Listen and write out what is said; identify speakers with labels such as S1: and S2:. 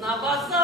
S1: на базар.